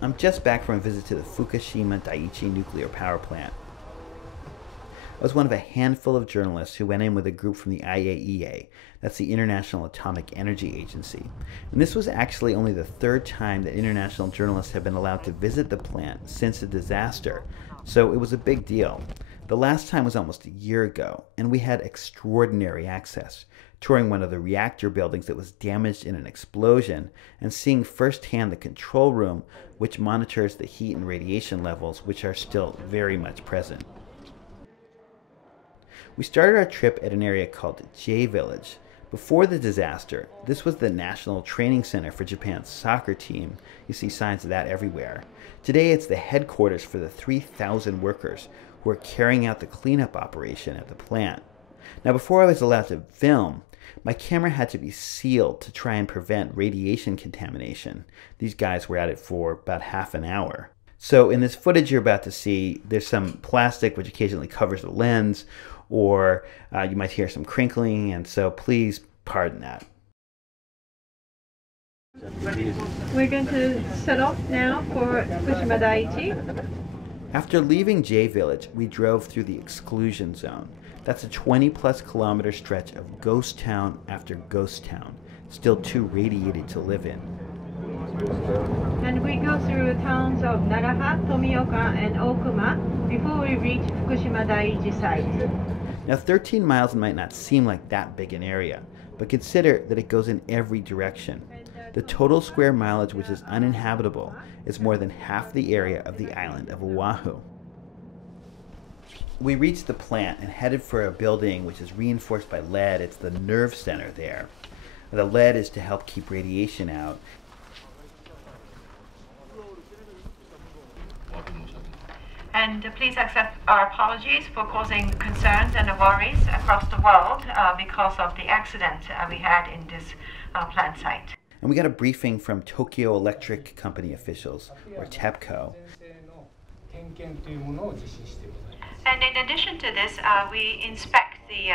I'm just back from a visit to the Fukushima Daiichi nuclear power plant. I was one of a handful of journalists who went in with a group from the IAEA, that's the International Atomic Energy Agency. And this was actually only the third time that international journalists have been allowed to visit the plant since the disaster, so it was a big deal. The last time was almost a year ago, and we had extraordinary access, touring one of the reactor buildings that was damaged in an explosion and seeing firsthand the control room, which monitors the heat and radiation levels, which are still very much present. We started our trip at an area called J Village. Before the disaster, this was the national training center for Japan's soccer team. You see signs of that everywhere. Today it's the headquarters for the 3,000 workers who are carrying out the cleanup operation at the plant. Now, before I was allowed to film, my camera had to be sealed to try and prevent radiation contamination. These guys were at it for about half an hour. So in this footage you're about to see, there's some plastic which occasionally covers the lens, or you might hear some crinkling, and so please pardon that. We're going to set off now for Fukushima Daiichi. After leaving J Village, we drove through the exclusion zone. That's a 20-plus kilometer stretch of ghost town after ghost town, still too radiated to live in. And we go through towns of Naraha, Tomioka, and Okuma before we reach Fukushima Daiichi site. Now, 13 miles might not seem like that big an area, but consider that it goes in every direction. The total square mileage, which is uninhabitable, is more than half the area of the island of Oahu. We reached the plant and headed for a building which is reinforced by lead. It's the nerve center there. The lead is to help keep radiation out. And please accept our apologies for causing concerns and worries across the world because of the accident we had in this plant site. And we got a briefing from Tokyo Electric Company officials, or TEPCO. And in addition to this, we inspect the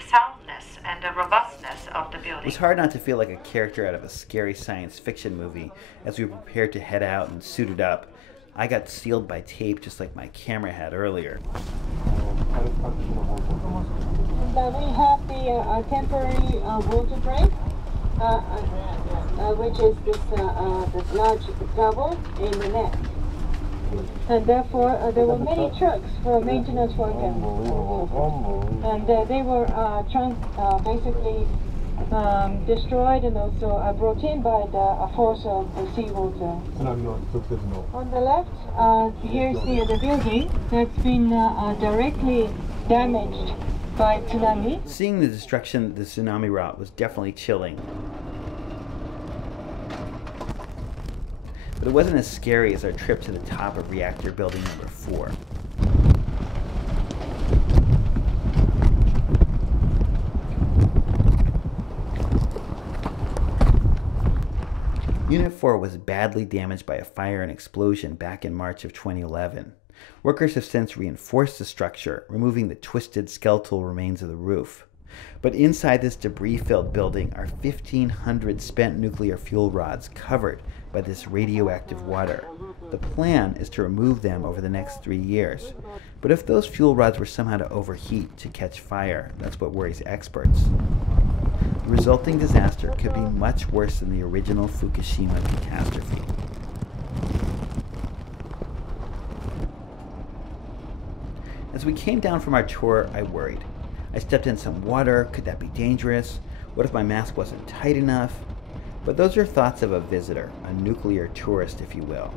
soundness and the robustness of the building. It was hard not to feel like a character out of a scary science fiction movie as we prepared to head out and suited up. I got sealed by tape just like my camera had earlier. And we have the temporary water break, which is this large double in the net. And therefore there were many trucks for maintenance work, and they were basically destroyed and also brought in by the force of the seawater. On the left, here's the building that's been directly damaged by tsunami. Seeing the destruction the tsunami wrought was definitely chilling. But it wasn't as scary as our trip to the top of reactor building number 4. Unit 4 was badly damaged by a fire and explosion back in March of 2011. Workers have since reinforced the structure, removing the twisted skeletal remains of the roof. But inside this debris-filled building are 1,500 spent nuclear fuel rods covered by this radioactive water. The plan is to remove them over the next 3 years. But if those fuel rods were somehow to overheat, to catch fire, that's what worries experts. The resulting disaster could be much worse than the original Fukushima catastrophe. As we came down from our tour, I worried. I stepped in some water. Could that be dangerous? What if my mask wasn't tight enough? But those are thoughts of a visitor, a nuclear tourist, if you will.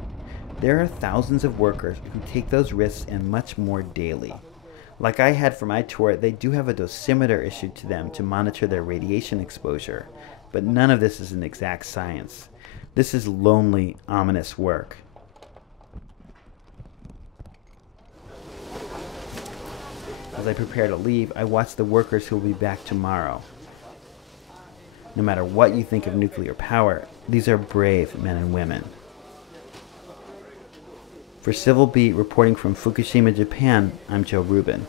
There are thousands of workers who take those risks and much more daily. Like I had for my tour, they do have a dosimeter issued to them to monitor their radiation exposure, but none of this is an exact science. This is lonely, ominous work. As I prepare to leave, I watch the workers who will be back tomorrow. No matter what you think of nuclear power, these are brave men and women. For Civil Beat reporting from Fukushima, Japan, I'm Joe Rubin.